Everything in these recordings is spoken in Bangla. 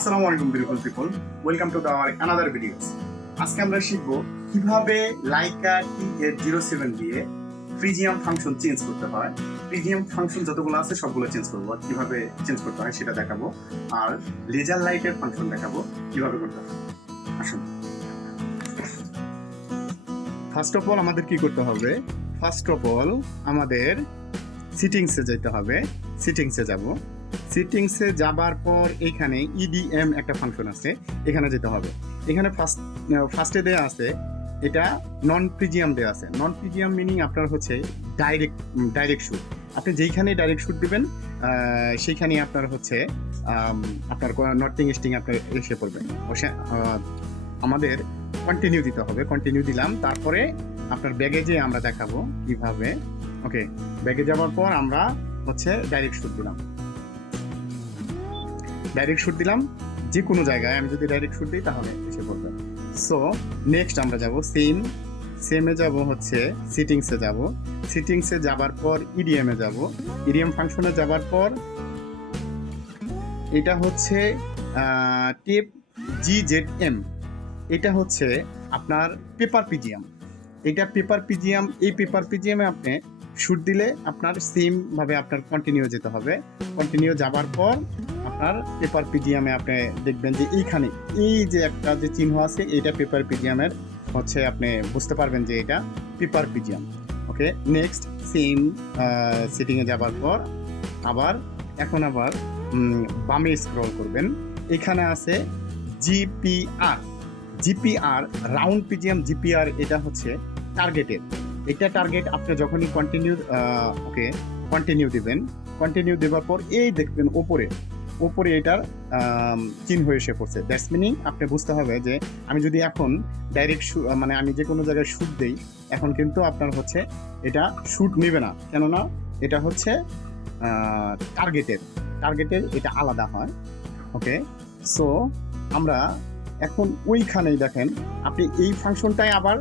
আসসালামু আলাইকুম beautiful people, welcome to our another videos. আজকে আমরা শিখবো কিভাবে লাইকা TS07 দিয়ে প্রিজিয়াম ফাংশন চেঞ্জ করতে হয়। প্রিজিয়াম ফাংশন যতগুলো আছে সবগুলো চেঞ্জ করবো, আর কিভাবে চেঞ্জ করতে হয় সেটা দেখাবো, আর লেজার লাইটের ফাংশন দেখাবো কিভাবে করতে হয়। আসুন, ফার্স্ট অফ অল আমাদের কি করতে হবে? ফার্স্ট অফ অল আমাদের সিটিংসে যেতে হবে। সিটিংসে যাব, সিটিংসে যাবার পর এইখানে ইডিএম একটা ফাংশন আছে, এখানে যেতে হবে। এখানে ফার্স্টে দেয়া আছে এটা নন প্রিজিয়াম দেয়া আছে। নন প্রিজিয়াম মিনিং আপনার হচ্ছে ডাইরেক্ট শুট। আপনি যেইখানে ডাইরেক্ট শুট দিবেন সেইখানেই আপনার হচ্ছে আপনার নর্থিং স্টিং আপনার এসে পড়বে। আমাদের কন্টিনিউ দিতে হবে। কন্টিনিউ দিলাম, তারপরে আপনার ব্যাগে যে আমরা দেখাবো কিভাবে। ওকে, ব্যাগে যাওয়ার পর আমরা হচ্ছে ডাইরেক্ট শুট দিলাম। ডাইরেক্ট শুট দিলাম যে কোনো জায়গায়, আমি যদি ডাইরেক্ট শুট দিই তাহলে এসে পড়বে। সো নেক্সট আমরা যাব সেমে যাব হচ্ছে সিটিংসে যাব। সিটিংসে যাবার পর ইডিএমে যাব। ইডিএম ফাংশনে যাবার পর এটা হচ্ছে টেপ GZM, এটা হচ্ছে আপনার পেপার পিজিএম। এটা পেপার পিজিএম। এই পেপার পিজিএমে আপনি শুট দিলে আপনার সেম ভাবে আপনার কন্টিনিউ যেতে হবে। কন্টিনিউ যাবার পর আপনার পেপার পিজিএমে আপনি দেখবেন যে এইখানে এই যে একটা যে চিহ্ন আছে, এটা পেপার পিজিএমের হচ্ছে আপনি বুঝতে পারবেন যে এটা পেপার পিজিএম। ওকে, নেক্সট সেম সেটিংয়ে যাবার পর আবার বামে স্ক্রল করবেন। এখানে আছে জিপিআর রাউন্ড পিজিএম জিপিআর, এটা হচ্ছে টার্গেটের। এটা টার্গেট আপনি যখনই কন্টিনিউ দিবেন, কন্টিনিউ দেওয়ার পর এই দেখবেন উপরে এটার চিহ্ন হয়ে এসে পড়ছে। দ্যাটস মিনিং আপনি বুঝতে হবে যে আমি যদি এখন ডাইরেক্ট মানে আমি যে কোনো জায়গায় শুট দেই, এখন কিন্তু আপনার হচ্ছে এটা শুট নেবে না, কেননা এটা হচ্ছে টার্গেটের এটা আলাদা হয়। ওকে, সো আমরা এখন ওইখানেই দেখেন আপনি এই ফাংশনটাই আবার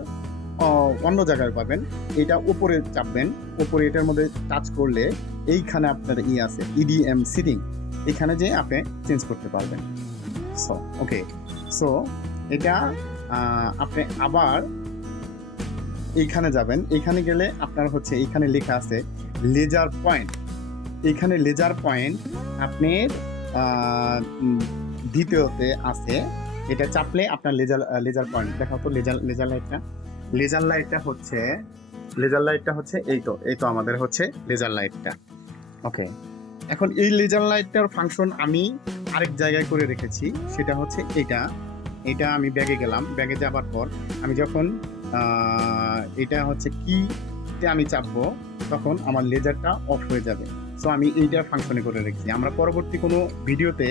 অন্য জায়গায় পাবেন। এটা উপরে চাপবেন, উপরে এটার মধ্যে টাচ করলে এইখানে আপনার আছে ইডিএম সিটিং, এখানে যে আপনি চেঞ্জ করতে পারবেন। সো ওকে, সো এটা আপনি আবার এইখানে যাবেন। এইখানে গেলে আপনার হচ্ছে এইখানে লেখা আছে লেজার পয়েন্ট। এইখানে লেজার পয়েন্ট আপনার দ্বিতীয়তে আছে, এটা চাপলে আপনার লেজার পয়েন্ট দেখাও তো। লেজার লাইটটা হচ্ছে এই তো আমাদের হচ্ছে লেজার লাইটটা। ওকে, এখন এই লেজার লাইটটার ফাংশন আমি আরেক জায়গায় করে রেখেছি, সেটা হচ্ছে এটা আমি ব্যাগে গেলাম। ব্যাগে যাবার পর আমি যখন এটা হচ্ছে কিতে আমি চাপবো, তখন আমার লেজারটা অফ হয়ে যাবে। সো আমি এইটার ফাংশনে করে রেখেছি। আমরা পরবর্তী কোনো ভিডিওতে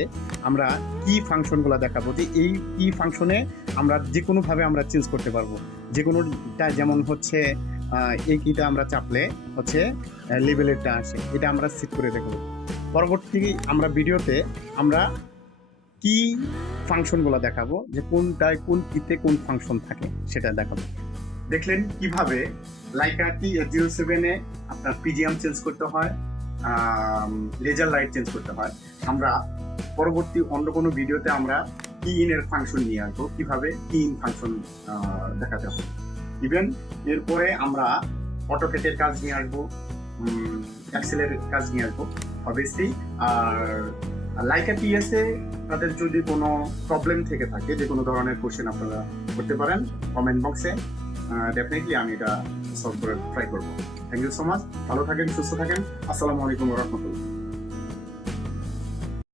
আমরা কি ফাংশনগুলো দেখাবো, যে এই কি ফাংশনে আমরা যে কোনোভাবে আমরা চেঞ্জ করতে পারবো। যে কোনোটা, যেমন হচ্ছে এই কিটা আমরা চাপলে হচ্ছে লেভেলেরটা আসে, এটা আমরা সেট করে দেখব। পরবর্তী আমরা ভিডিওতে আমরা কি ফাংশনগুলো দেখাবো, যে কোনটায় কোন কিতে কোন ফাংশন থাকে সেটা দেখাবো। দেখলেন কিভাবে লাইকা TS07-এ আপনার পিজিএম চেঞ্জ করতে হয়, লেজার লাইট চেঞ্জ করতে হয়। আমরা পরবর্তী অন্য কোনো ভিডিওতে আমরা কি ইনের ফাংশন নিয়ে আসবো, কিভাবে কি ইন ফাংশন দেখাতে হবে। ইভেন এরপরে আমরা অটোকেটের কাজ নিয়ে আসবো, এক্সেলের কাজ নিয়ে আসবো অবভিয়াসলি। আর লাইকা TS-এ তাদের যদি কোনো প্রবলেম থেকে থাকে, যে কোনো ধরনের কোশ্চেন আপনারা করতে পারেন কমেন্ট বক্সে। ডেফিনেটলি আমি এটা সলভ করে ট্রাই করবো। Thank you so much. ভালো থাকেন, সুস্থ থাকেন। আসসালামু আলাইকুম ওয়া রাহমাতুল্লাহ।